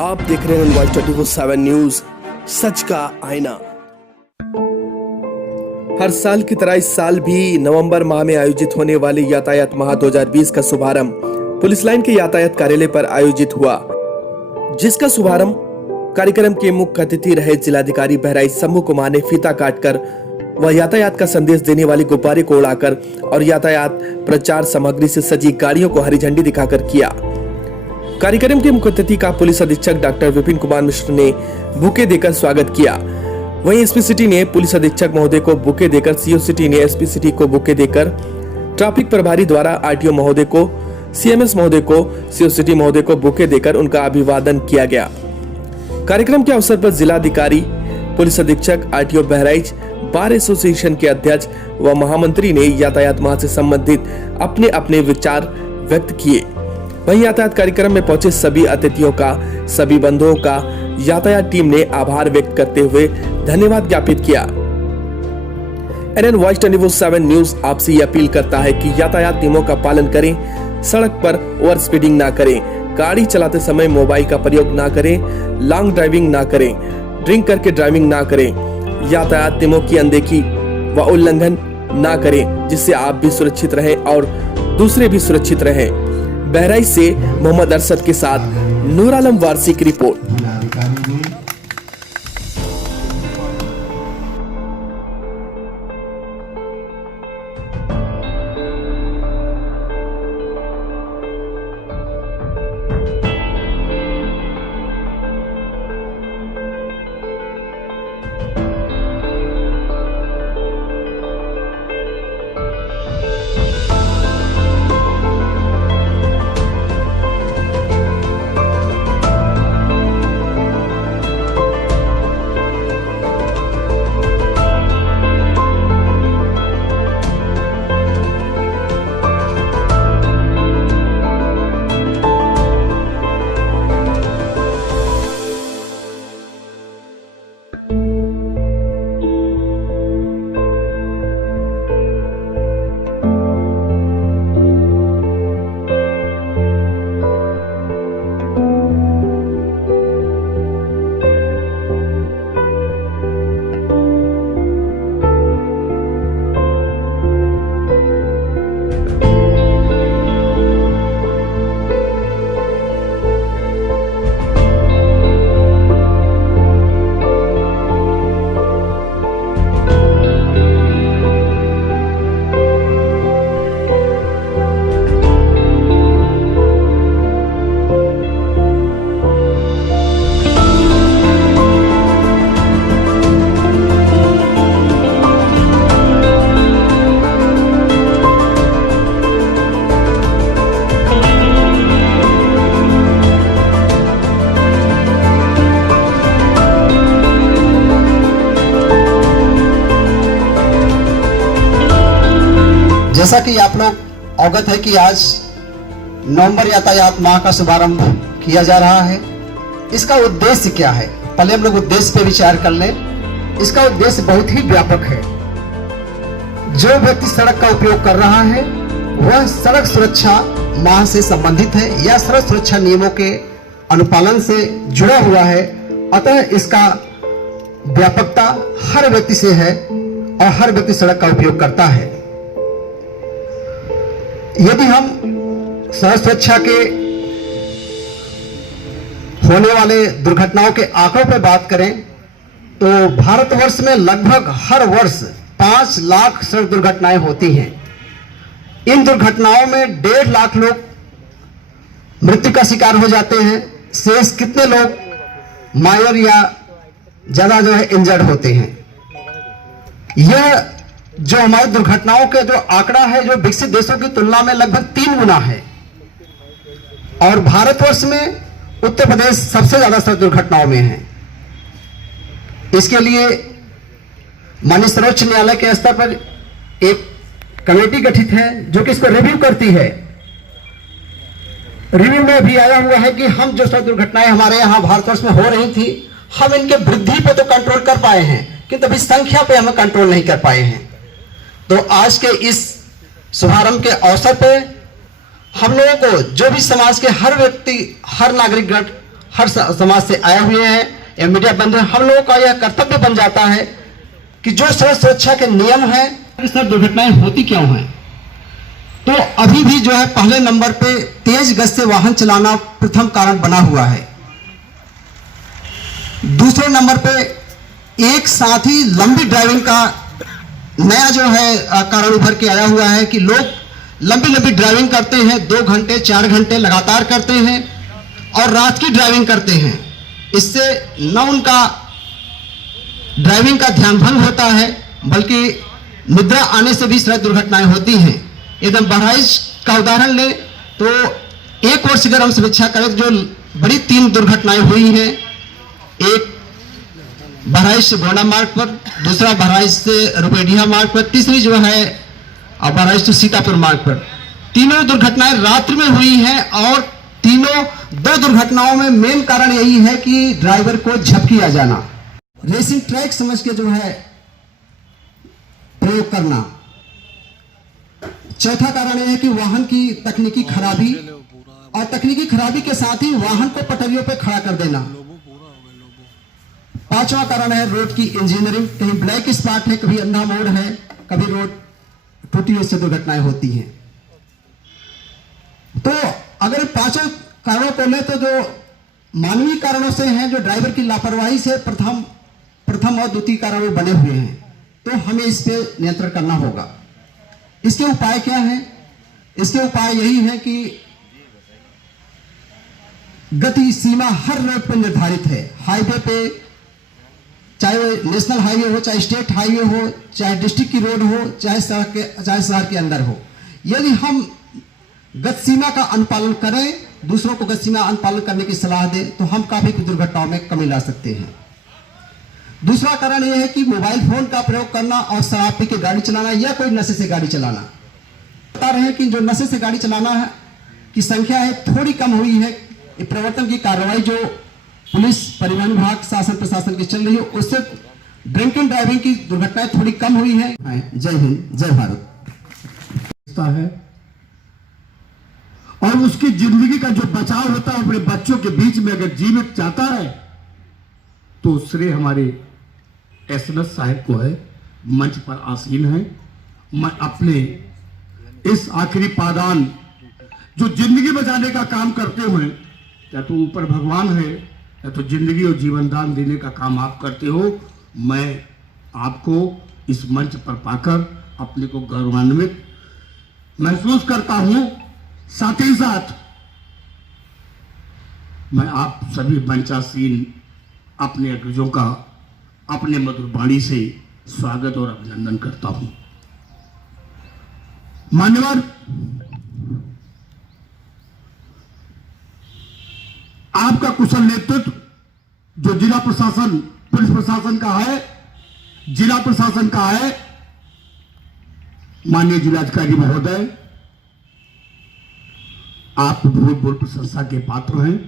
आप देख रहे हैं वॉइस 24/7 न्यूज, सच का आईना। हर साल की तरह इस साल भी नवंबर माह में आयोजित होने वाले यातायात माह 2020 का शुभारंभ पुलिस लाइन के यातायात कार्यालय पर आयोजित हुआ, जिसका शुभारंभ कार्यक्रम के मुख्य अतिथि रहे जिलाधिकारी बहराइच शंभू कुमार ने फीता काटकर व यातायात का संदेश देने वाले गुब्बारे को उड़ाकर और यातायात प्रचार सामग्री से सजी गाड़ियों को हरी झंडी दिखाकर किया। कार्यक्रम के मुख्य अतिथि का पुलिस अधीक्षक डॉक्टर विपिन कुमार मिश्र ने बुके देकर स्वागत किया। वहीं एसपी सिटी ने पुलिस अधीक्षक महोदय को बुके देकर, सीओ सिटी ने एसपी सिटी को बुके देकर, ट्रैफिक प्रभारी द्वारा आरटीओ महोदय को, सीएमएस महोदय को, सीओ सिटी महोदय को बुके देकर उनका अभिवादन किया गया। कार्यक्रम के अवसर पर जिलाधिकारी, पुलिस अधीक्षक, आरटीओ बहराइच, बार एसोसिएशन के अध्यक्ष व महामंत्री ने यातायात माह से संबंधित अपने अपने विचार व्यक्त किए। वहीं यातायात कार्यक्रम में पहुंचे सभी अतिथियों का, सभी बंधुओं का यातायात टीम ने आभार व्यक्त करते हुए धन्यवाद ज्ञापित किया। एनएन वॉइस 24/7 न्यूज आपसे ये अपील करता है कि यातायात नियमों का पालन करें, सड़क पर ओवर स्पीडिंग ना करें, गाड़ी चलाते समय मोबाइल का प्रयोग ना करें, लॉन्ग ड्राइविंग ना करें, ड्रिंक करके ड्राइविंग ना करें, यातायात नियमों की अनदेखी व उल्लंघन ना करें, जिससे आप भी सुरक्षित रहें और दूसरे भी सुरक्षित रहें। बहराइच से मोहम्मद अरशद के साथ नूर आलम वारसी की रिपोर्ट। जैसा कि आप लोग अवगत है कि आज नवंबर यातायात माह का शुभारंभ किया जा रहा है। इसका उद्देश्य क्या है, पहले हम लोग उद्देश्य पे विचार कर लें। इसका उद्देश्य बहुत ही व्यापक है। जो व्यक्ति सड़क का उपयोग कर रहा है वह सड़क सुरक्षा माह से संबंधित है या सड़क सुरक्षा नियमों के अनुपालन से जुड़ा हुआ है। अतः इसका व्यापकता हर व्यक्ति से है और हर व्यक्ति सड़क का उपयोग करता है। यदि हम सड़क सुरक्षा के होने वाले दुर्घटनाओं के आंकड़ों पर बात करें तो भारतवर्ष में लगभग हर वर्ष 5 लाख सड़क दुर्घटनाएं होती हैं। इन दुर्घटनाओं में 1.5 लाख लोग मृत्यु का शिकार हो जाते हैं। शेष कितने लोग माइनर या ज्यादा इंजर्ड होते हैं। यह जो हमारी दुर्घटनाओं के जो आंकड़ा है जो विकसित देशों की तुलना में लगभग 3 गुना है और भारतवर्ष में उत्तर प्रदेश सबसे ज्यादा सड़क दुर्घटनाओं में है। इसके लिए माननीय सर्वोच्च न्यायालय के स्तर पर एक कमेटी गठित है जो कि इसको रिव्यू करती है। रिव्यू में भी आया हुआ है कि हम जो सड़क दुर्घटनाएं हमारे यहाँ भारतवर्ष में हो रही थी, हम इनके वृद्धि पे तो कंट्रोल कर पाए हैं किंतु अभी संख्या पे हम कंट्रोल नहीं कर पाए हैं। तो आज के इस शुभारंभ के अवसर पे हम लोगों को, जो भी समाज के हर व्यक्ति, हर नागरिकगण हर समाज से आए हुए हैं या मीडिया बंधु, हम लोगों का यह कर्तव्य बन जाता है कि जो सड़क सुरक्षा के नियम है, सड़क दुर्घटनाएं होती क्यों हैं। तो अभी भी जो है पहले नंबर पे तेज गति से वाहन चलाना प्रथम कारण बना हुआ है। दूसरे नंबर पे एक साथ ही लंबी ड्राइविंग का नया जो है कारण उभर के आया हुआ है कि लोग लंबी लंबी ड्राइविंग करते हैं, 2 घंटे 4 घंटे लगातार करते हैं और रात की ड्राइविंग करते हैं। इससे न उनका ड्राइविंग का ध्यान भंग होता है बल्कि निद्रा आने से भी सड़क दुर्घटनाएं होती हैं। एकदम बहराइच का उदाहरण लें तो एक वर्ष अगर हम समीक्षा करें तो जो बड़ी 3 दुर्घटनाएं हुई हैं, एक बहराइच से गोंडा मार्ग पर, दूसरा बहराइच से रुपैडिया मार्ग पर, तीसरी जो है बहराइच से सीतापुर मार्ग पर। तीनों दुर्घटनाएं रात्रि में हुई हैं और तीनों 2 दुर्घटनाओं में मेन कारण यही है कि ड्राइवर को झपकिया जाना, रेसिंग ट्रैक समझ के जो है प्रयोग करना। चौथा कारण यह है कि वाहन की तकनीकी खराबी और तकनीकी खराबी के साथ ही वाहन को पटरियों पर खड़ा कर देना। पांचवा कारण है रोड की इंजीनियरिंग, कहीं ब्लैक स्पॉट है, कभी अंधा मोड़ है, कभी रोड टूटी हुई से दुर्घटनाएं होती हैं। तो अगर पांचों कारणों को लें तो जो मानवीय कारणों से हैं, जो ड्राइवर की लापरवाही से प्रथम और द्वितीय कारण बने हुए हैं, तो हमें इस पे नियंत्रण करना होगा। इसके उपाय क्या है? इसके उपाय यही है कि गति सीमा हर रोड पर निर्धारित है। हाईवे पे, चाहे वो नेशनल हाईवे हो, चाहे स्टेट हाईवे हो, चाहे डिस्ट्रिक्ट की रोड हो, चाहे शहर के अंदर हो, यदि हम गति सीमा का अनुपालन करें, दूसरों को गति सीमा अनुपालन करने की सलाह दें, तो हम काफी दुर्घटनाओं में कमी ला सकते हैं। दूसरा कारण यह है कि मोबाइल फोन का प्रयोग करना और शराब पी के गाड़ी चलाना या कोई नशे से गाड़ी चलाना। बता रहे हैं कि जो नशे से गाड़ी चलाना है की संख्या है थोड़ी कम हुई है। प्रवर्तन की कार्रवाई जो पुलिस, परिवहन विभाग, शासन प्रशासन की चल रही है, उससे ड्रिंक एंड ड्राइविंग की दुर्घटनाएं थोड़ी कम हुई है। जय हिंद, जय भारत है। और उसकी जिंदगी का जो बचाव होता है अपने बच्चों के बीच में अगर जीवित जाता है तो श्रेय हमारे एसएनएस साहब को है, मंच पर आसीन है। मैं अपने इस आखिरी पादान जो जिंदगी बचाने का काम करते हुए, या तो ऊपर भगवान है या तो जिंदगी और जीवन दान देने का काम आप करते हो, मैं आपको इस मंच पर पाकर अपने को गौरवान्वित महसूस करता हूं। साथ ही साथ मैं आप सभी मंचासीन अपने अग्रजों का अपने मधुर वाणी से स्वागत और अभिनंदन करता हूं। मान्यवर, आपका कुशल नेतृत्व जो जिला प्रशासन, पुलिस प्रशासन का है, जिला प्रशासन का है, माननीय जिलाधिकारी महोदय, आप भूतपूर्व प्रशंसा के पात्र हैं।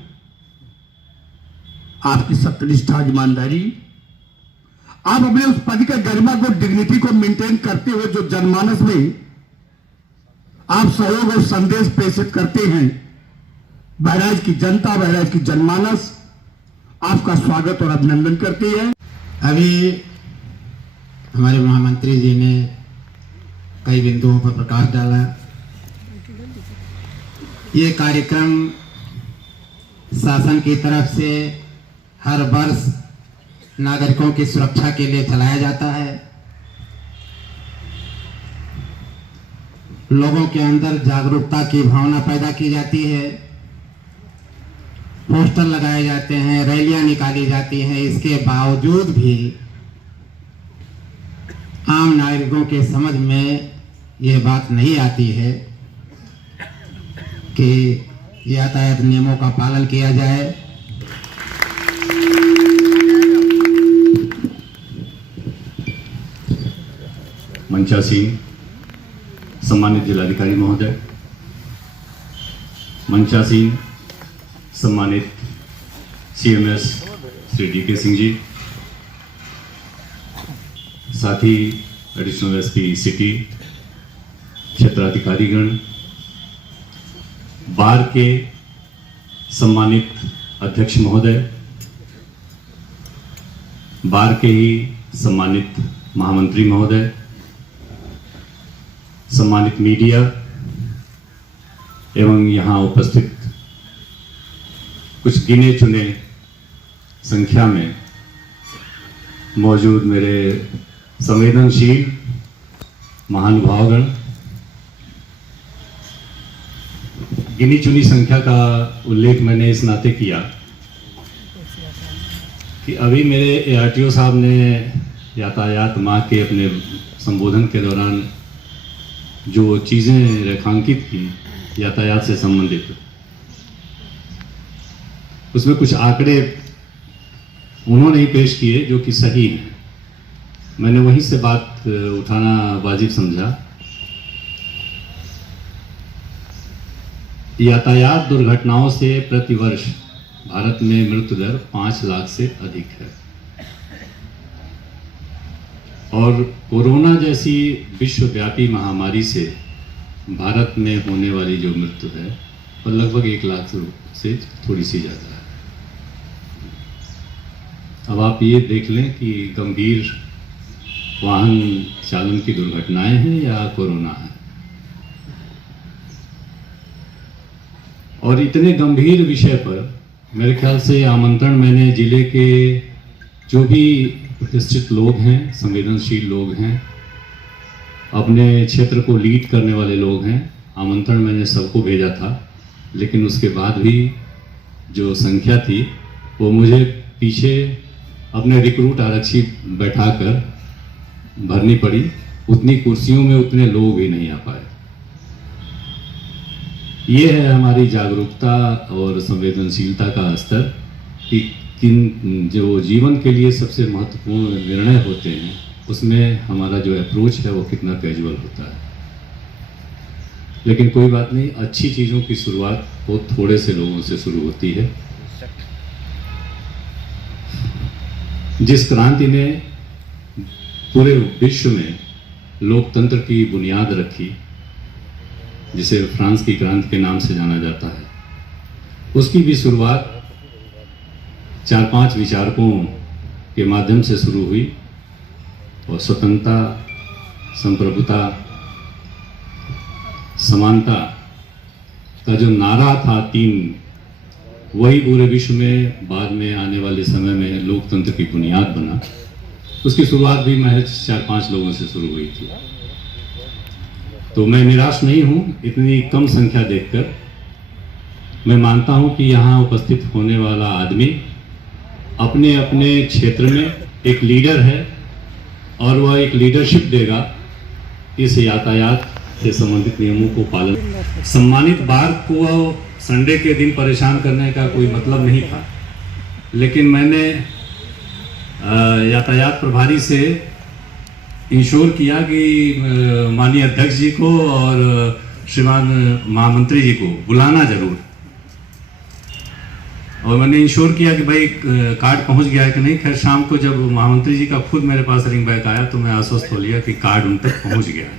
आपकी सत्यनिष्ठा, ईमानदारी, आप अपने उस पद का गरिमा को, डिग्निटी को मेंटेन करते हुए जो जनमानस में आप सहयोग और संदेश प्रेषित करते हैं, बहराइच की जनता, बहराइच की जनमानस आपका स्वागत और अभिनंदन करती है। अभी हमारे महामंत्री जी ने कई बिंदुओं पर प्रकाश डाला। ये कार्यक्रम शासन की तरफ से हर वर्ष नागरिकों की सुरक्षा के लिए चलाया जाता है। लोगों के अंदर जागरूकता की भावना पैदा की जाती है, पोस्टर लगाए जाते हैं, रैलियां निकाली जाती हैं। इसके बावजूद भी आम नागरिकों के समझ में ये बात नहीं आती है कि यातायात नियमों का पालन किया जाए। मंचासीन सम्मानित जिलाधिकारी महोदय, मंचासीन सम्मानित सीएमएस श्री डीके सिंह जी, साथ ही एडिशनल एसपी सिटी, क्षेत्राधिकारीगण, बार के सम्मानित अध्यक्ष महोदय, बार के ही सम्मानित महामंत्री महोदय, सम्मानित मीडिया एवं यहाँ उपस्थित कुछ गिने चुने संख्या में मौजूद मेरे संवेदनशील महानुभावगण, गिनी चुनी संख्या का उल्लेख मैंने इस नाते किया कि अभी मेरे ARTO साहब ने यातायात माह के अपने संबोधन के दौरान जो चीज़ें रेखांकित की यातायात से संबंधित, उसमें कुछ आंकड़े उन्होंने ही पेश किए जो कि सही हैं। मैंने वहीं से बात उठाना वाजिब समझा। यातायात दुर्घटनाओं से प्रतिवर्ष भारत में मृत्यु दर 5 लाख से अधिक है और कोरोना जैसी विश्वव्यापी महामारी से भारत में होने वाली जो मृत्यु है वो लगभग 1 लाख से थोड़ी सी ज़्यादा है। अब आप ये देख लें कि गंभीर वाहन चालन की दुर्घटनाएं हैं या कोरोना है। और इतने गंभीर विषय पर मेरे ख्याल से आमंत्रण मैंने जिले के जो भी प्रतिष्ठित लोग हैं, संवेदनशील लोग हैं, अपने क्षेत्र को लीड करने वाले लोग हैं, आमंत्रण मैंने सबको भेजा था। लेकिन उसके बाद भी जो संख्या थी वो मुझे पीछे अपने रिक्रूट आरक्षी बैठाकर भरनी पड़ी। उतनी कुर्सियों में उतने लोग भी नहीं आ पाए। ये है हमारी जागरूकता और संवेदनशीलता का स्तर कि किन जो जीवन के लिए सबसे महत्वपूर्ण निर्णय होते हैं उसमें हमारा जो अप्रोच है वो कितना कैजुअल होता है। लेकिन कोई बात नहीं, अच्छी चीज़ों की शुरुआत बहुत थोड़े से लोगों से शुरू होती है। जिस क्रांति ने पूरे विश्व में लोकतंत्र की बुनियाद रखी, जिसे फ्रांस की क्रांति के नाम से जाना जाता है, उसकी भी शुरुआत 4-5 विचारकों के माध्यम से शुरू हुई और स्वतंत्रता, संप्रभुता, समानता का जो नारा था 3, वही पूरे विश्व में बाद में आने वाले समय में लोकतंत्र की बुनियाद बना। उसकी शुरुआत भी महज 4-5 लोगों से शुरू हुई थी। तो मैं निराश नहीं हूँ इतनी कम संख्या देखकर। मैं मानता हूँ कि यहाँ उपस्थित होने वाला आदमी अपने अपने क्षेत्र में एक लीडर है और वह एक लीडरशिप देगा इस यातायात से संबंधित नियमों को पालन। सम्मानित बार को संडे के दिन परेशान करने का कोई मतलब नहीं था, लेकिन मैंने यातायात प्रभारी से इंश्योर किया कि माननीय अध्यक्ष जी को और श्रीमान महामंत्री जी को बुलाना जरूर। और मैंने इंश्योर किया कि भाई कार्ड पहुंच गया है कि नहीं। खैर शाम को जब महामंत्री जी का खुद मेरे पास रिंग बैक आया तो मैं आश्वस्त हो लिया कि कार्ड उन तक पहुंच गया है।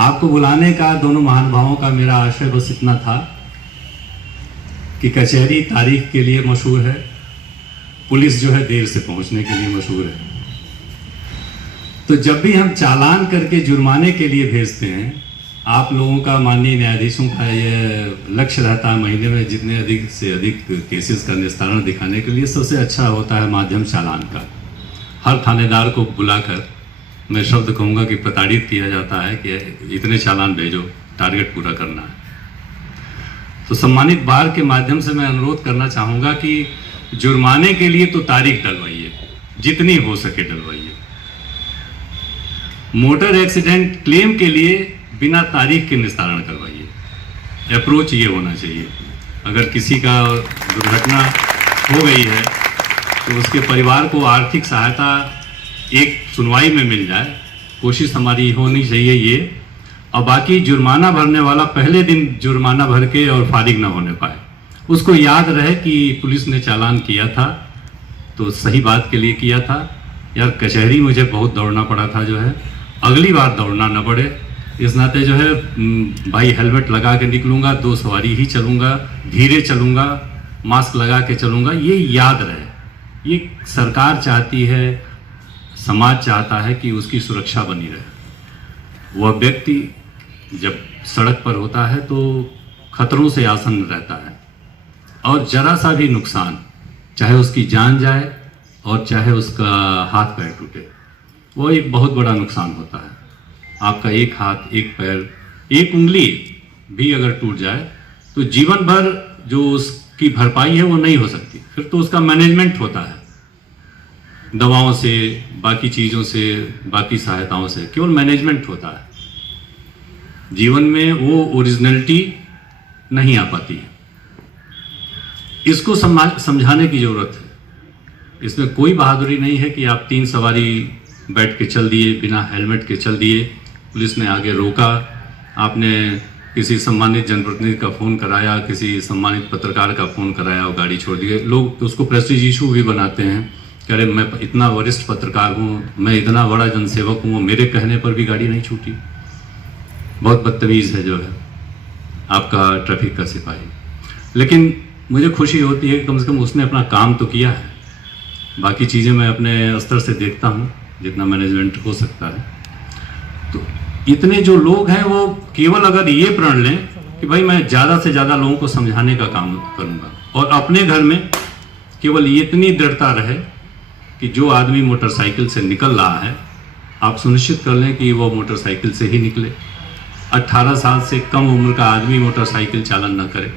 आपको बुलाने का दोनों महानुभावों का मेरा आशय बस इतना था कि कचहरी तारीख के लिए मशहूर है, पुलिस जो है देर से पहुंचने के लिए मशहूर है। तो जब भी हम चालान करके जुर्माने के लिए भेजते हैं, आप लोगों का, माननीय न्यायाधीशों का ये लक्ष्य रहता है महीने में जितने अधिक से अधिक केसेस का निस्तारण दिखाने के लिए सबसे अच्छा होता है माध्यम चालान का। हर थानेदार को बुलाकर मैं शब्द कहूँगा कि प्रताड़ित किया जाता है कि इतने चालान भेजो, टारगेट पूरा करना है। तो सम्मानित बार के माध्यम से मैं अनुरोध करना चाहूँगा कि जुर्माने के लिए तो तारीख डलवाइए, जितनी हो सके डलवाइए। मोटर एक्सीडेंट क्लेम के लिए बिना तारीख के निस्तारण करवाइए। अप्रोच ये होना चाहिए। अगर किसी का दुर्घटना हो गई है तो उसके परिवार को आर्थिक सहायता एक सुनवाई में मिल जाए, कोशिश हमारी होनी चाहिए ये। और बाकी जुर्माना भरने वाला पहले दिन जुर्माना भर के और फारिग ना होने पाए, उसको याद रहे कि पुलिस ने चालान किया था तो सही बात के लिए किया था। यार कचहरी मुझे बहुत दौड़ना पड़ा था, जो है अगली बार दौड़ना न पड़े इस नाते जो है भाई हेलमेट लगा के निकलूँगा, 2 सवारी ही चलूँगा, धीरे चलूँगा, मास्क लगा के चलूँगा, ये याद रहे। ये सरकार चाहती है, समाज चाहता है कि उसकी सुरक्षा बनी रहे। वह व्यक्ति जब सड़क पर होता है तो खतरों से आसन्न रहता है, और जरा सा भी नुकसान, चाहे उसकी जान जाए और चाहे उसका हाथ पैर टूटे, वो एक बहुत बड़ा नुकसान होता है। आपका एक हाथ, एक पैर, एक उंगली भी अगर टूट जाए तो जीवन भर जो उसकी भरपाई है वो नहीं हो सकती। फिर तो उसका मैनेजमेंट होता है, दवाओं से, बाकी चीज़ों से, बाकी सहायताओं से, केवल मैनेजमेंट होता है। जीवन में वो ओरिजिनलिटी नहीं आ पाती है। इसको समझाने की ज़रूरत है। इसमें कोई बहादुरी नहीं है कि आप 3 सवारी बैठ के चल दिए, बिना हेलमेट के चल दिए, पुलिस ने आगे रोका, आपने किसी सम्मानित जनप्रतिनिधि का फ़ोन कराया, किसी सम्मानित पत्रकार का फ़ोन कराया और गाड़ी छोड़ दी। लोग उसको प्रेस्टीज इशू भी बनाते हैं कि अरे मैं इतना वरिष्ठ पत्रकार हूँ, मैं इतना बड़ा जनसेवक हूँ, मेरे कहने पर भी गाड़ी नहीं छूटी। बहुत बदतमीज़ है जो है आपका ट्रैफिक का सिपाही। लेकिन मुझे खुशी होती है कि कम से कम उसने अपना काम तो किया है। बाकी चीज़ें मैं अपने स्तर से देखता हूँ जितना मैनेजमेंट हो सकता है। तो इतने जो लोग हैं वो केवल अगर ये प्रण लें कि भाई मैं ज़्यादा से ज़्यादा लोगों को समझाने का काम करूँगा, और अपने घर में केवल इतनी दृढ़ता रहे कि जो आदमी मोटरसाइकिल से निकल रहा है, आप सुनिश्चित कर लें कि वो मोटरसाइकिल से ही निकले। 18 साल से कम उम्र का आदमी मोटरसाइकिल चालन न करे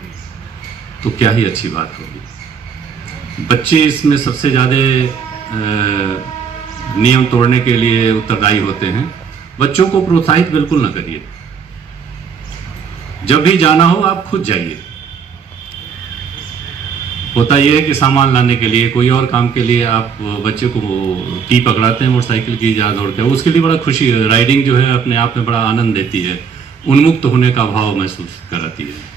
तो क्या ही अच्छी बात होगी। बच्चे इसमें सबसे ज़्यादा नियम तोड़ने के लिए उत्तरदायी होते हैं। बच्चों को प्रोत्साहित बिल्कुल न करिए। जब भी जाना हो आप खुद जाइए। होता यह है कि सामान लाने के लिए, कोई और काम के लिए आप बच्चे को की पकड़ाते हैं मोटरसाइकिल की, जा दौड़ के, उसके लिए बड़ा खुशी है। राइडिंग जो है अपने आप में बड़ा आनंद देती है, उन्मुक्त होने का भाव महसूस कराती है।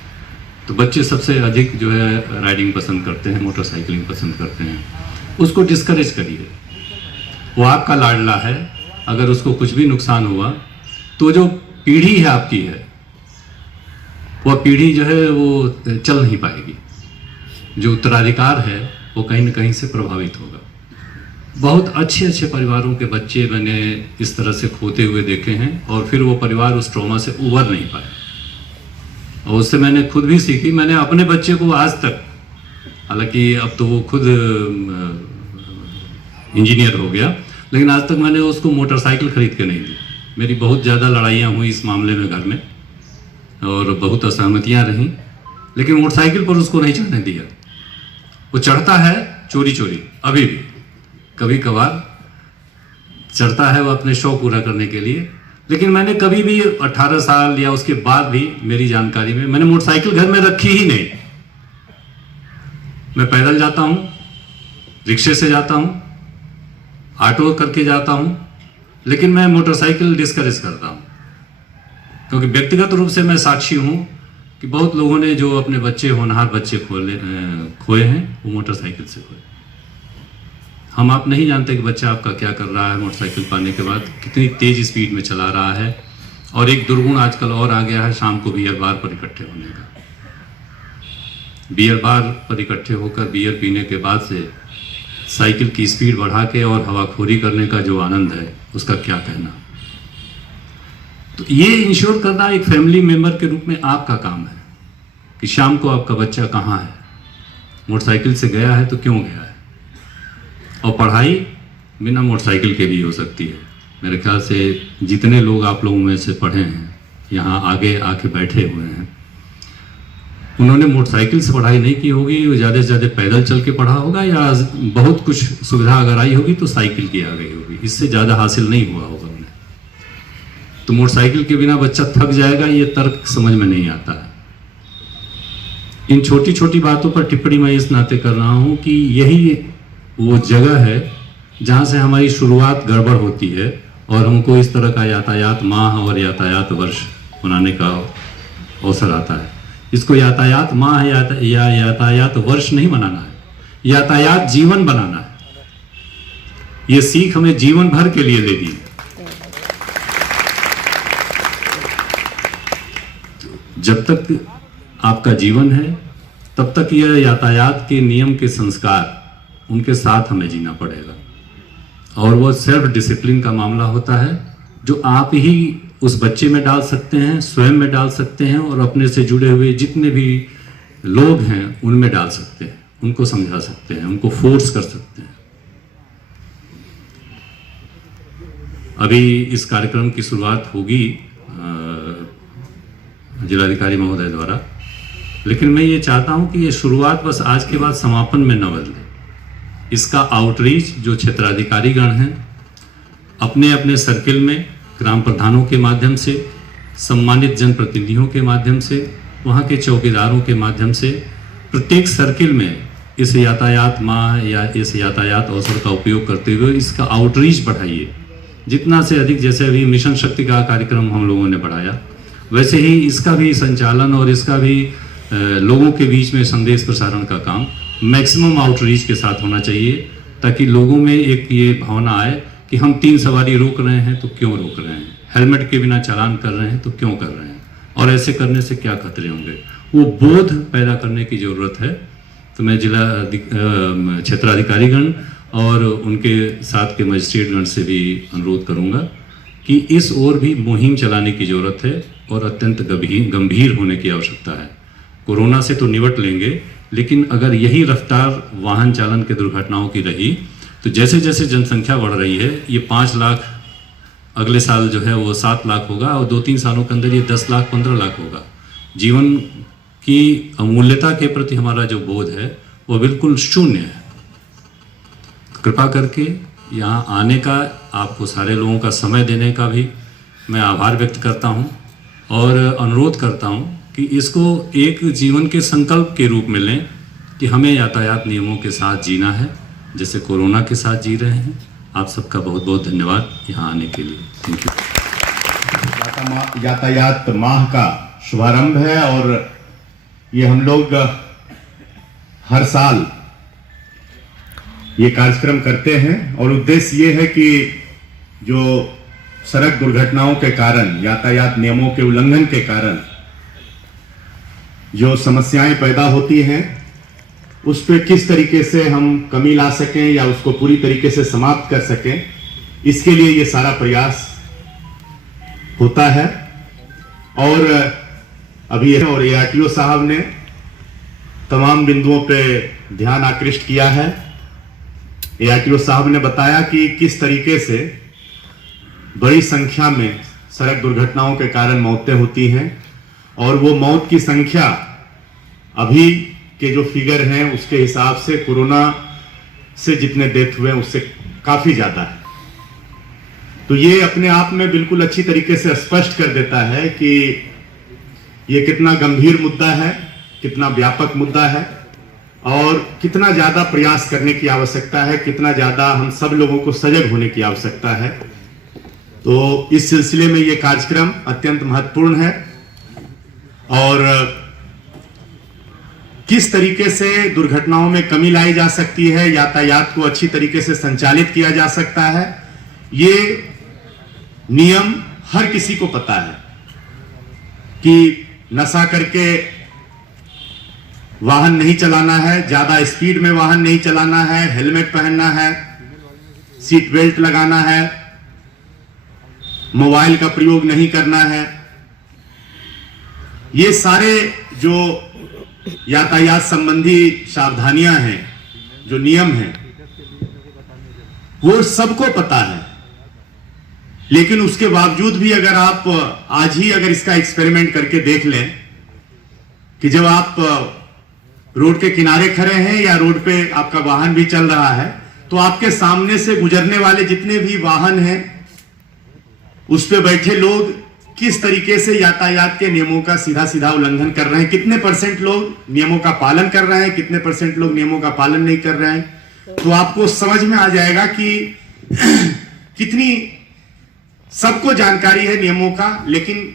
तो बच्चे सबसे अधिक जो है राइडिंग पसंद करते हैं, मोटरसाइकिलिंग पसंद करते हैं। उसको डिस्करेज करिए। वो आपका लाडला है, अगर उसको कुछ भी नुकसान हुआ तो जो पीढ़ी है आपकी है, वह पीढ़ी जो है वो चल नहीं पाएगी। जो उत्तराधिकार है वो कहीं न कहीं से प्रभावित होगा। बहुत अच्छे अच्छे परिवारों के बच्चे मैंने इस तरह से खोते हुए देखे हैं, और फिर वो परिवार उस ट्रॉमा से उबर नहीं पाए। और उससे मैंने खुद भी सीखी। मैंने अपने बच्चे को आज तक, हालांकि अब तो वो खुद इंजीनियर हो गया, लेकिन आज तक मैंने उसको मोटरसाइकिल खरीद के नहीं दी। मेरी बहुत ज़्यादा लड़ाइयाँ हुई इस मामले में घर में, और बहुत असहमतियाँ रहीं, लेकिन मोटरसाइकिल पर उसको नहीं चढ़ने दिया। वो चढ़ता है चोरी चोरी, अभी भी कभी कभार चढ़ता है वो अपने शौक पूरा करने के लिए। लेकिन मैंने कभी भी 18 साल या उसके बाद भी मेरी जानकारी में मैंने मोटरसाइकिल घर में रखी ही नहीं। मैं पैदल जाता हूँ, रिक्शे से जाता हूँ, ऑटो करके जाता हूँ, लेकिन मैं मोटरसाइकिल डिस्करेज करता हूँ। क्योंकि व्यक्तिगत रूप से मैं साक्षी हूँ कि बहुत लोगों ने जो अपने बच्चे, होनहार बच्चे खोए हैं, वो मोटरसाइकिल से खोए। हम आप नहीं जानते कि बच्चा आपका क्या कर रहा है मोटरसाइकिल पाने के बाद, कितनी तेज स्पीड में चला रहा है। और एक दुर्गुण आजकल और आ गया है, शाम को बियर बार पर इकट्ठे होने का। बियर बार पर इकट्ठे होकर बियर पीने के बाद से साइकिल की स्पीड बढ़ा के और हवाखोरी करने का जो आनंद है, उसका क्या कहना। तो ये इंश्योर करना एक फैमिली मेंबर के रूप में आपका काम है कि शाम को आपका बच्चा कहाँ है, मोटरसाइकिल से गया है तो क्यों गया है। और पढ़ाई बिना मोटरसाइकिल के भी हो सकती है। मेरे ख्याल से जितने लोग आप लोगों में से पढ़े हैं, यहाँ आगे आके बैठे हुए हैं, उन्होंने मोटरसाइकिल से पढ़ाई नहीं की होगी, वो ज़्यादा से ज़्यादा पैदल चल के पढ़ा होगा, या बहुत कुछ सुविधा अगर आई होगी तो साइकिल की आ गई होगी, इससे ज़्यादा हासिल नहीं हुआ होगा उन्हें। तो मोटरसाइकिल के बिना बच्चा थक जाएगा, ये तर्क समझ में नहीं आता है। इन छोटी छोटी बातों पर टिप्पणी मैं इस नाते कर रहा हूँ कि यही वो जगह है जहाँ से हमारी शुरुआत गड़बड़ होती है, और हमको इस तरह का यातायात माह और यातायात वर्ष मनाने का अवसर आता है। इसको यातायात माह या यातायात वर्ष नहीं मनाना है, यातायात जीवन बनाना है। ये सीख हमें जीवन भर के लिए लेनी है। जब तक आपका जीवन है तब तक यह यातायात के नियम के संस्कार उनके साथ हमें जीना पड़ेगा। और वो सेल्फ डिसिप्लिन का मामला होता है जो आप ही उस बच्चे में डाल सकते हैं, स्वयं में डाल सकते हैं और अपने से जुड़े हुए जितने भी लोग हैं उनमें डाल सकते हैं, उनको समझा सकते हैं, उनको फोर्स कर सकते हैं। अभी इस कार्यक्रम की शुरुआत होगी जिलाधिकारी महोदय द्वारा, लेकिन मैं ये चाहता हूं कि ये शुरुआत बस आज के बाद समापन में न बदले। इसका आउटरीच जो क्षेत्राधिकारीगण हैं अपने अपने सर्किल में ग्राम प्रधानों के माध्यम से, सम्मानित जनप्रतिनिधियों के माध्यम से, वहाँ के चौकीदारों के माध्यम से प्रत्येक सर्किल में इस यातायात माह या इस यातायात अवसर का उपयोग करते हुए इसका आउटरीच बढ़ाइए जितना से अधिक। जैसे अभी मिशन शक्ति का कार्यक्रम हम लोगों ने बढ़ाया, वैसे ही इसका भी संचालन और इसका भी लोगों के बीच में संदेश प्रसारण का काम मैक्सिमम आउटरीच के साथ होना चाहिए, ताकि लोगों में एक ये भावना आए कि हम 3 सवारी रोक रहे हैं तो क्यों रोक रहे हैं, हेलमेट के बिना चालान कर रहे हैं तो क्यों कर रहे हैं, और ऐसे करने से क्या खतरे होंगे। वो बोध पैदा करने की ज़रूरत है। तो मैं जिला क्षेत्राधिकारीगण और उनके साथ के मजिस्ट्रेटगण से भी अनुरोध करूंगा कि इस ओर भी मुहिम चलाने की ज़रूरत है और अत्यंत गंभीर होने की आवश्यकता है। कोरोना से तो निपट लेंगे, लेकिन अगर यही रफ्तार वाहन चालन के दुर्घटनाओं की रही तो जैसे जैसे जनसंख्या बढ़ रही है, ये 5 लाख अगले साल जो है वो 7 लाख होगा और 2-3 सालों के अंदर ये 10 लाख 15 लाख होगा। जीवन की अमूल्यता के प्रति हमारा जो बोध है वो बिल्कुल शून्य है। कृपा करके यहाँ आने का, आपको सारे लोगों का समय देने का भी मैं आभार व्यक्त करता हूँ और अनुरोध करता हूँ कि इसको एक जीवन के संकल्प के रूप में लें कि हमें यातायात नियमों के साथ जीना है जैसे कोरोना के साथ जी रहे हैं। आप सबका बहुत बहुत धन्यवाद यहाँ आने के लिए। Thank you. यातायात माह का शुभारंभ है और ये हम लोग हर साल ये कार्यक्रम करते हैं और उद्देश्य ये है कि जो सड़क दुर्घटनाओं के कारण, यातायात नियमों के उल्लंघन के कारण जो समस्याएं पैदा होती हैं उस पर किस तरीके से हम कमी ला सकें या उसको पूरी तरीके से समाप्त कर सकें, इसके लिए ये सारा प्रयास होता है। और अभी और ARTO साहब ने तमाम बिंदुओं पे ध्यान आकृष्ट किया है। ARTO साहब ने बताया कि किस तरीके से बड़ी संख्या में सड़क दुर्घटनाओं के कारण मौतें होती हैं और वो मौत की संख्या अभी के जो फिगर हैं उसके हिसाब से कोरोना से जितने डेथ हुए उससे काफी ज्यादा है। तो ये अपने आप में बिल्कुल अच्छी तरीके से स्पष्ट कर देता है कि ये कितना गंभीर मुद्दा है, कितना व्यापक मुद्दा है और कितना ज्यादा प्रयास करने की आवश्यकता है, कितना ज्यादा हम सब लोगों को सजग होने की आवश्यकता है। तो इस सिलसिले में ये कार्यक्रम अत्यंत महत्वपूर्ण है और किस तरीके से दुर्घटनाओं में कमी लाई जा सकती है, यातायात को अच्छी तरीके से संचालित किया जा सकता है, ये नियम हर किसी को पता है कि नशा करके वाहन नहीं चलाना है, ज्यादा स्पीड में वाहन नहीं चलाना है, हेलमेट पहनना है, सीट बेल्ट लगाना है, मोबाइल का प्रयोग नहीं करना है। ये सारे जो यातायात संबंधी सावधानियां हैं, जो नियम हैं, वो सबको पता है। लेकिन उसके बावजूद भी अगर आप आज ही अगर इसका एक्सपेरिमेंट करके देख लें कि जब आप रोड के किनारे खड़े हैं या रोड पे आपका वाहन भी चल रहा है तो आपके सामने से गुजरने वाले जितने भी वाहन हैं उस पे बैठे लोग किस तरीके से यातायात के नियमों का सीधा सीधा उल्लंघन कर रहे हैं, कितने % लोग नियमों का पालन कर रहे हैं, कितने % लोग नियमों का पालन नहीं कर रहे हैं, तो आपको समझ में आ जाएगा कि कितनी सबको जानकारी है नियमों का, लेकिन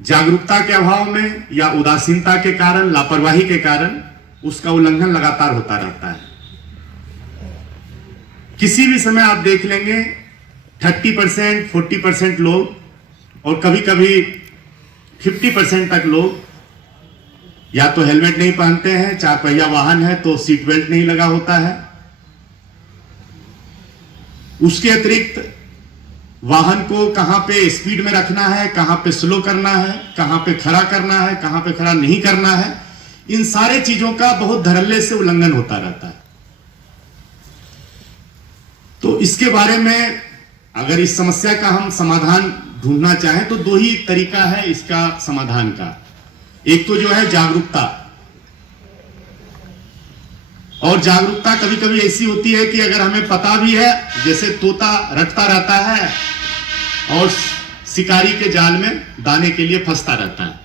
जागरूकता के अभाव में या उदासीनता के कारण, लापरवाही के कारण उसका उल्लंघन लगातार होता रहता है। किसी भी समय आप देख लेंगे 30%, 40% लोग और कभी कभी 50% तक लोग या तो हेलमेट नहीं पहनते हैं, 4 पहिया वाहन है तो सीट बेल्ट नहीं लगा होता है। उसके अतिरिक्त वाहन को कहां पे स्पीड में रखना है, कहां पे स्लो करना है, कहां पे खड़ा करना है, कहां पे खड़ा नहीं करना है, इन सारे चीजों का बहुत धड़ल्ले से उल्लंघन होता रहता है। तो इसके बारे में अगर इस समस्या का हम समाधान ढूंढना चाहें तो 2 ही तरीका है इसका समाधान का। एक तो जो है जागरूकता, और जागरूकता कभी कभी ऐसी होती है कि अगर हमें पता भी है, जैसे तोता रटता रहता है और शिकारी के जाल में दाने के लिए फंसता रहता है,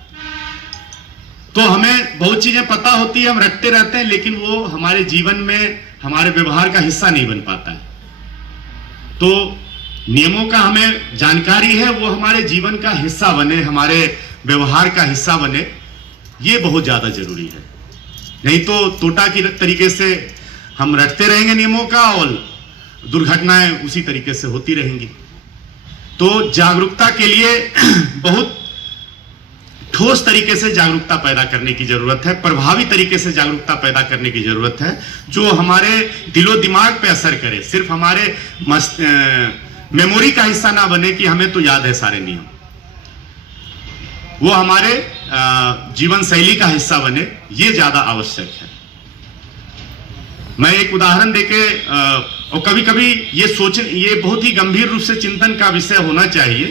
तो हमें बहुत चीजें पता होती है, हम रटते रहते हैं, लेकिन वो हमारे जीवन में हमारे व्यवहार का हिस्सा नहीं बन पाता है। तो नियमों का हमें जानकारी है, वो हमारे जीवन का हिस्सा बने, हमारे व्यवहार का हिस्सा बने, ये बहुत ज्यादा जरूरी है। नहीं तो तोता की तरीके से हम रटते रहेंगे नियमों का और दुर्घटनाएं उसी तरीके से होती रहेंगी। तो जागरूकता के लिए बहुत ठोस तरीके से जागरूकता पैदा करने की जरूरत है, प्रभावी तरीके से जागरूकता पैदा करने की जरूरत है, जो हमारे दिलो दिमाग पे असर करे, सिर्फ हमारे मेमोरी का हिस्सा ना बने कि हमें तो याद है सारे नियम, वो हमारे जीवन शैली का हिस्सा बने, ये ज्यादा आवश्यक है। मैं एक उदाहरण देके और कभी कभी ये बहुत ही गंभीर रूप से चिंतन का विषय होना चाहिए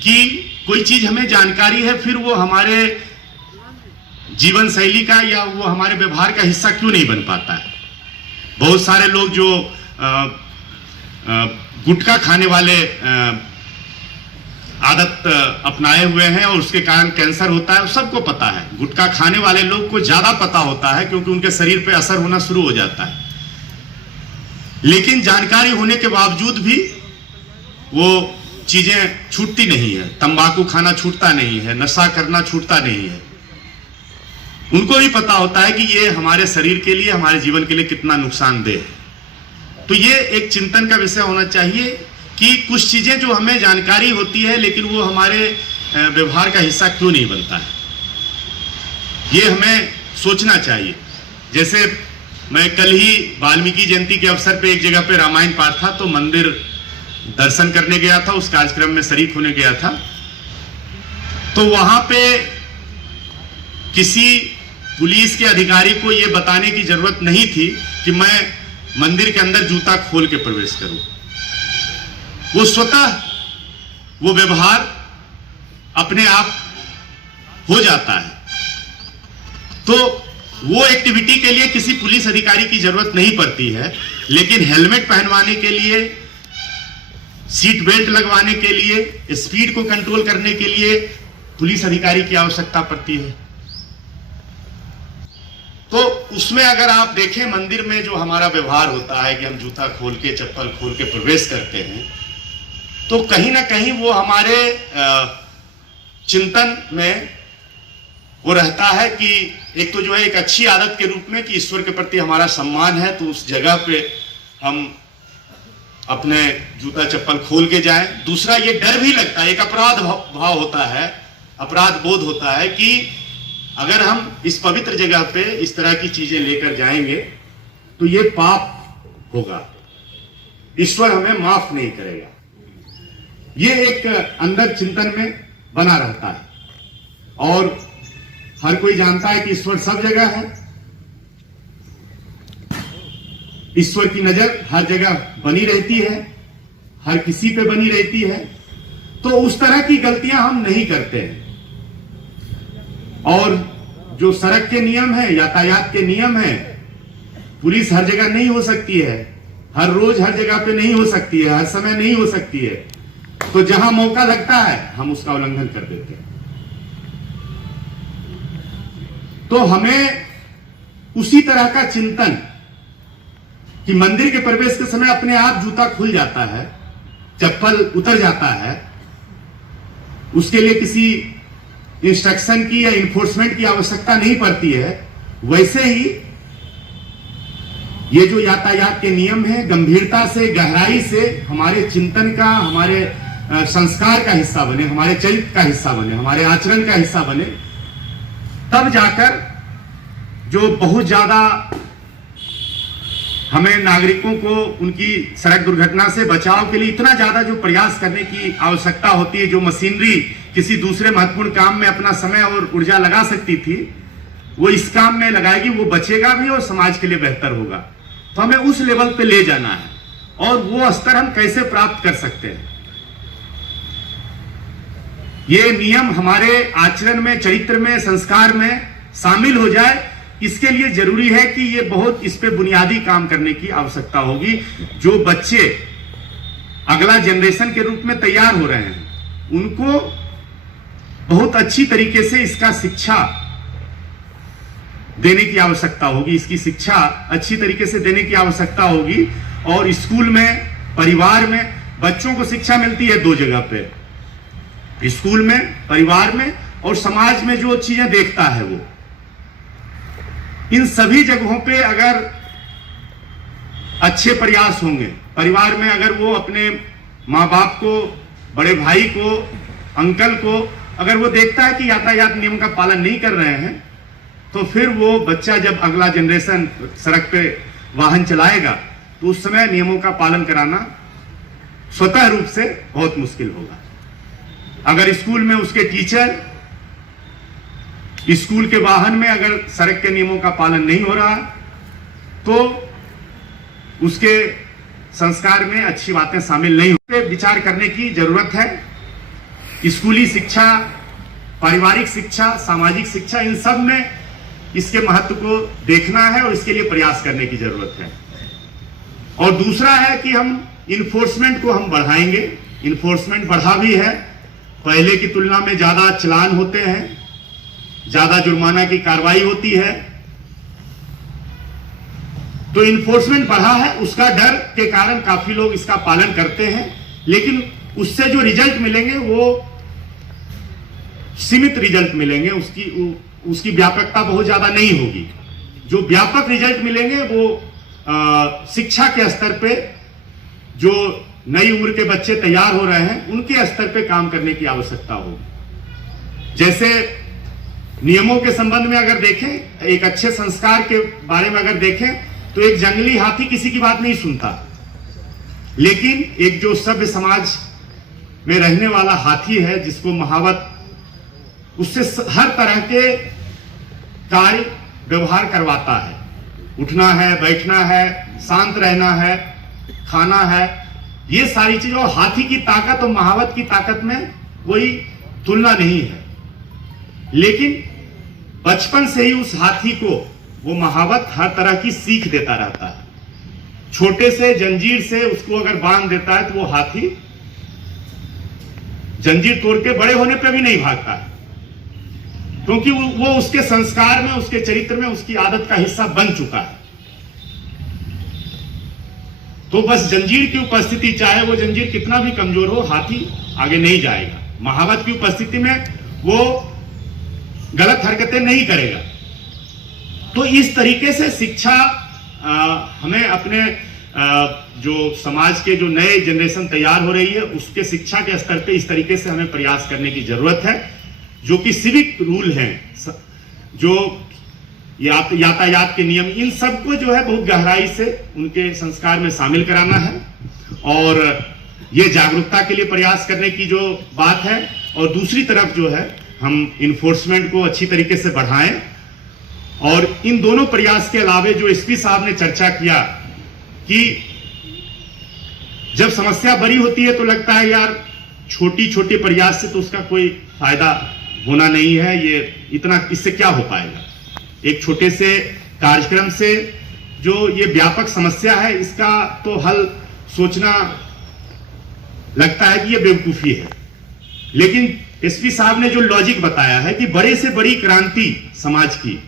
कि कोई चीज हमें जानकारी है, फिर वो हमारे जीवन शैली का या वो हमारे व्यवहार का हिस्सा क्यों नहीं बन पाता है। बहुत सारे लोग जो गुटखा खाने वाले आदत अपनाए हुए हैं और उसके कारण कैंसर होता है, सबको पता है। गुटखा खाने वाले लोग को ज्यादा पता होता है क्योंकि उनके शरीर पे असर होना शुरू हो जाता है, लेकिन जानकारी होने के बावजूद भी वो चीजें छूटती नहीं है। तंबाकू खाना छूटता नहीं है, नशा करना छूटता नहीं है। उनको भी पता होता है कि ये हमारे शरीर के लिए, हमारे जीवन के लिए कितना नुकसानदेह है। तो ये एक चिंतन का विषय होना चाहिए कि कुछ चीजें जो हमें जानकारी होती है लेकिन वो हमारे व्यवहार का हिस्सा क्यों नहीं बनता है, ये हमें सोचना चाहिए। जैसे मैं कल ही वाल्मीकि जयंती के अवसर पे एक जगह पे रामायण पाठ था, तो मंदिर दर्शन करने गया था, उस कार्यक्रम में शरीक होने गया था। तो वहां पे किसी पुलिस के अधिकारी को यह बताने की जरूरत नहीं थी कि मैं मंदिर के अंदर जूता खोल के प्रवेश करूं। वो स्वतः वो व्यवहार अपने आप हो जाता है। तो वो एक्टिविटी के लिए किसी पुलिस अधिकारी की जरूरत नहीं पड़ती है, लेकिन हेलमेट पहनवाने के लिए, सीट बेल्ट लगवाने के लिए, स्पीड को कंट्रोल करने के लिए पुलिस अधिकारी की आवश्यकता पड़ती है। तो उसमें अगर आप देखें मंदिर में जो हमारा व्यवहार होता है कि हम जूता खोल के, चप्पल खोल के प्रवेश करते हैं, तो कहीं ना कहीं वो हमारे चिंतन में वो रहता है कि एक तो जो है एक अच्छी आदत के रूप में कि ईश्वर के प्रति हमारा सम्मान है, तो उस जगह पे हम अपने जूता चप्पल खोल के जाएं। दूसरा ये डर भी लगता है, एक अपराध भाव होता है, अपराध बोध होता है कि अगर हम इस पवित्र जगह पे इस तरह की चीजें लेकर जाएंगे तो ये पाप होगा, ईश्वर हमें माफ नहीं करेगा। ये एक अंदर चिंतन में बना रहता है। और हर कोई जानता है कि ईश्वर सब जगह है, ईश्वर की नजर हर जगह बनी रहती है, हर किसी पे बनी रहती है। तो उस तरह की गलतियां हम नहीं करते हैं। और जो सड़क के नियम है, यातायात के नियम है, पुलिस हर जगह नहीं हो सकती है, हर रोज हर जगह पे नहीं हो सकती है, हर समय नहीं हो सकती है। तो जहां मौका लगता है हम उसका उल्लंघन कर देते हैं। तो हमें उसी तरह का चिंतन कि मंदिर के प्रवेश के समय अपने आप जूता खुल जाता है, चप्पल उतर जाता है, उसके लिए किसी इंस्ट्रक्शन की या इन्फोर्समेंट की आवश्यकता नहीं पड़ती है, वैसे ही ये जो यातायात के नियम है गंभीरता से, गहराई से हमारे चिंतन का, हमारे संस्कार का हिस्सा बने, हमारे चरित्र का हिस्सा बने, हमारे आचरण का हिस्सा बने, तब जाकर जो बहुत ज़्यादा हमें नागरिकों को उनकी सड़क दुर्घटना से बचाव के लिए इतना ज़्यादा जो प्रयास करने की आवश्यकता होती है, जो मशीनरी किसी दूसरे महत्वपूर्ण काम में अपना समय और ऊर्जा लगा सकती थी, वो इस काम में लगाएगी, वो बचेगा भी और समाज के लिए बेहतर होगा। तो हमें उस लेवल पे ले जाना है, और वो स्तर हम कैसे प्राप्त कर सकते हैं? ये नियम हमारे आचरण में, चरित्र में, संस्कार में शामिल हो जाए, इसके लिए जरूरी है कि ये बहुत इस पे बुनियादी काम करने की आवश्यकता होगी। जो बच्चे अगला जनरेशन के रूप में तैयार हो रहे हैं, उनको बहुत अच्छी तरीके से इसका शिक्षा देने की आवश्यकता होगी, इसकी शिक्षा अच्छी तरीके से देने की आवश्यकता होगी। और स्कूल में, परिवार में बच्चों को शिक्षा मिलती है दो जगह पे, स्कूल में, परिवार में, और समाज में जो चीजें देखता है वो। इन सभी जगहों पे अगर अच्छे प्रयास होंगे, परिवार में अगर वो अपने माँ बाप को, बड़े भाई को, अंकल को अगर वो देखता है कि यातायात नियम का पालन नहीं कर रहे हैं, तो फिर वो बच्चा जब अगला जनरेशन सड़क पे वाहन चलाएगा तो उस समय नियमों का पालन कराना स्वतः रूप से बहुत मुश्किल होगा। अगर स्कूल में उसके टीचर, स्कूल के वाहन में अगर सड़क के नियमों का पालन नहीं हो रहा, तो उसके संस्कार में अच्छी बातें शामिल नहीं होती। विचार करने की जरूरत है। स्कूली शिक्षा, पारिवारिक शिक्षा, सामाजिक शिक्षा, इन सब में इसके महत्व को देखना है और इसके लिए प्रयास करने की जरूरत है। और दूसरा है कि हम इन्फोर्समेंट को हम बढ़ाएंगे। इन्फोर्समेंट बढ़ा भी है, पहले की तुलना में ज्यादा चालान होते हैं, ज्यादा जुर्माना की कार्रवाई होती है, तो इन्फोर्समेंट बढ़ा है। उसका डर के कारण काफी लोग इसका पालन करते हैं, लेकिन उससे जो रिजल्ट मिलेंगे वो सीमित रिजल्ट मिलेंगे, उसकी व्यापकता बहुत ज्यादा नहीं होगी। जो व्यापक रिजल्ट मिलेंगे वो शिक्षा के स्तर पे, जो नई उम्र के बच्चे तैयार हो रहे हैं उनके स्तर पे काम करने की आवश्यकता होगी। जैसे नियमों के संबंध में अगर देखें, एक अच्छे संस्कार के बारे में अगर देखें, तो एक जंगली हाथी किसी की बात नहीं सुनता, लेकिन एक जो सभ्य समाज में रहने वाला हाथी है, जिसको महावत, उससे हर तरह के कार्य व्यवहार करवाता है। उठना है, बैठना है, शांत रहना है, खाना है, ये सारी चीजें। और हाथी की ताकत और महावत की ताकत में कोई तुलना नहीं है, लेकिन बचपन से ही उस हाथी को वो महावत हर तरह की सीख देता रहता है। छोटे से जंजीर से उसको अगर बांध देता है तो वो हाथी जंजीर तोड़ के बड़े होने पे भी नहीं भागता है, क्योंकि वो उसके संस्कार में, उसके चरित्र में, उसकी आदत का हिस्सा बन चुका है। तो बस जंजीर की उपस्थिति, चाहे वो जंजीर कितना भी कमजोर हो, हाथी आगे नहीं जाएगा। महावत की उपस्थिति में वो गलत हरकतें नहीं करेगा। तो इस तरीके से शिक्षा हमें अपने जो समाज के जो नए जनरेशन तैयार हो रही है, उसके शिक्षा के स्तर पे इस तरीके से हमें प्रयास करने की जरूरत है। जो कि सिविक रूल हैं, जो यातायात के नियम, इन सबको जो है बहुत गहराई से उनके संस्कार में शामिल कराना है, और ये जागरूकता के लिए प्रयास करने की जो बात है। और दूसरी तरफ जो है हम इन्फोर्समेंट को अच्छी तरीके से बढ़ाएं। और इन दोनों प्रयास के अलावे जो एसपी साहब ने चर्चा किया कि जब समस्या बड़ी होती है तो लगता है यार छोटी छोटी प्रयास से तो उसका कोई फायदा होना नहीं है, ये इतना, इससे क्या हो पाएगा। एक छोटे से कार्यक्रम से जो ये व्यापक समस्या है, इसका तो हल सोचना लगता है कि ये बेवकूफी है। लेकिन एसपी साहब ने जो लॉजिक बताया है कि बड़े से बड़ी क्रांति समाज की,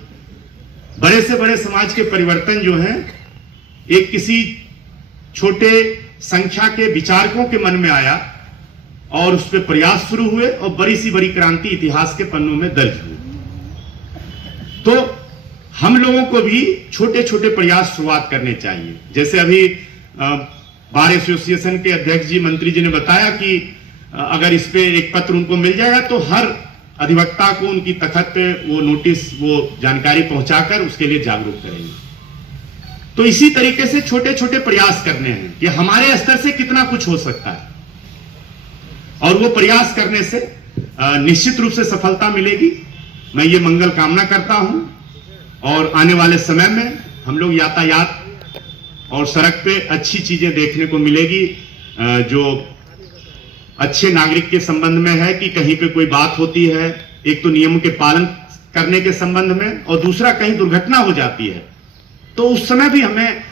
बड़े से बड़े समाज के परिवर्तन जो है एक किसी छोटे संख्या के विचारकों के मन में आया और उस पर प्रयास शुरू हुए और बड़ी सी बड़ी क्रांति इतिहास के पन्नों में दर्ज हुई। तो हम लोगों को भी छोटे छोटे प्रयास शुरुआत करने चाहिए। जैसे अभी बार एसोसिएशन के अध्यक्ष जी, मंत्री जी ने बताया कि अगर इस पे एक पत्र उनको मिल जाएगा तो हर अधिवक्ता को उनकी तखत पे वो नोटिस, वो जानकारी पहुंचाकर उसके लिए जागरूक करेंगे। तो इसी तरीके से छोटे छोटे प्रयास करने हैं कि हमारे स्तर से कितना कुछ हो सकता है, और वो प्रयास करने से निश्चित रूप से सफलता मिलेगी। मैं ये मंगल कामना करता हूं, और आने वाले समय में हम लोग यातायात और सड़क पे अच्छी चीजें देखने को मिलेगी, जो अच्छे नागरिक के संबंध में है कि कहीं पे कोई बात होती है, एक तो नियमों के पालन करने के संबंध में, और दूसरा कहीं दुर्घटना हो जाती है तो उस समय भी हमें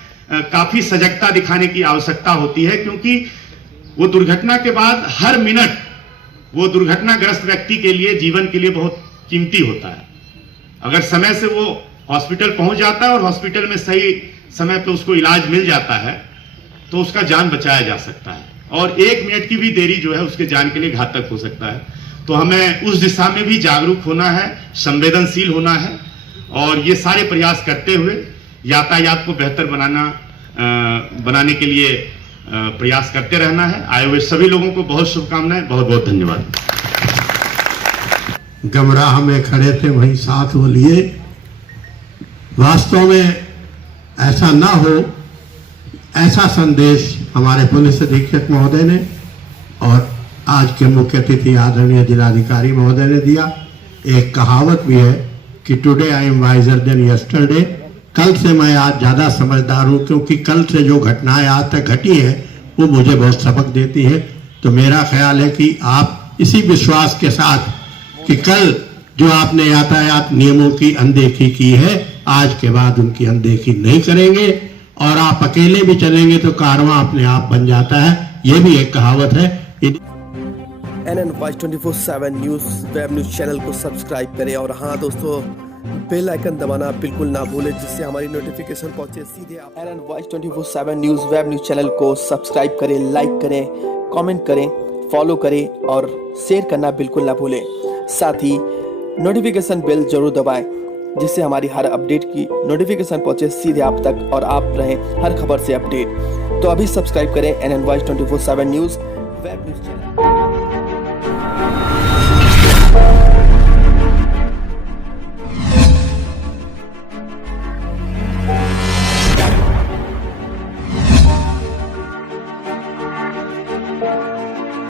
काफी सजगता दिखाने की आवश्यकता होती है, क्योंकि वो दुर्घटना के बाद हर मिनट वो दुर्घटनाग्रस्त व्यक्ति के लिए, जीवन के लिए बहुत कीमती होता है। अगर समय से वो हॉस्पिटल पहुंच जाता है और हॉस्पिटल में सही समय पे उसको इलाज मिल जाता है तो उसका जान बचाया जा सकता है, और 1 मिनट की भी देरी जो है उसके जान के लिए घातक हो सकता है। तो हमें उस दिशा में भी जागरूक होना है, संवेदनशील होना है, और ये सारे प्रयास करते हुए यातायात को बेहतर बनाने के लिए प्रयास करते रहना है। आए हुए सभी लोगों को बहुत शुभकामनाएं, बहुत बहुत धन्यवाद। गमराह में खड़े थे वहीं साथ वो लिए। वास्तव में ऐसा ना हो, ऐसा संदेश हमारे पुलिस अधीक्षक महोदय ने और आज के मुख्य अतिथि आदरणीय जिलाधिकारी महोदय ने दिया। एक कहावत भी है कि today I am visor than yesterday, कल से मैं आज ज़्यादा समझदार हूँ, क्योंकि कल से जो घटनाएं आज तक घटी हैं वो मुझे बहुत सबक देती है। तो मेरा ख्याल है कि आप इसी विश्वास के साथ कि कल जो आपने यातायात नियमों की अनदेखी की है, आज के बाद उनकी अनदेखी नहीं करेंगे, और आप अकेले भी चलेंगे तो कारवां अपने आप बन जाता है। ये भी एक कहावत है। NN Voice 24/7 news web news channel को सब्सक्राइब करें, और हाँ दोस्तों, बेल आइकन दबाना बिल्कुल ना भूलें, जिससे हमारी नोटिफिकेशन पहुंचे सीधे आप। NN Voice 24/7 news web news channel को सब्सक्राइब करें, लाइक करें, कमेंट करें, फॉलो करें और शेयर करना बिल्कुल ना भूलें। साथ ही नोटिफिकेशन बेल जरूर दबाएं, जिससे हमारी हर अपडेट की नोटिफिकेशन पहुंचे सीधे आप तक और आप रहें हर खबर से अपडेट। तो अभी सब्सक्राइब करें NN Voice 24/7 news web news channel.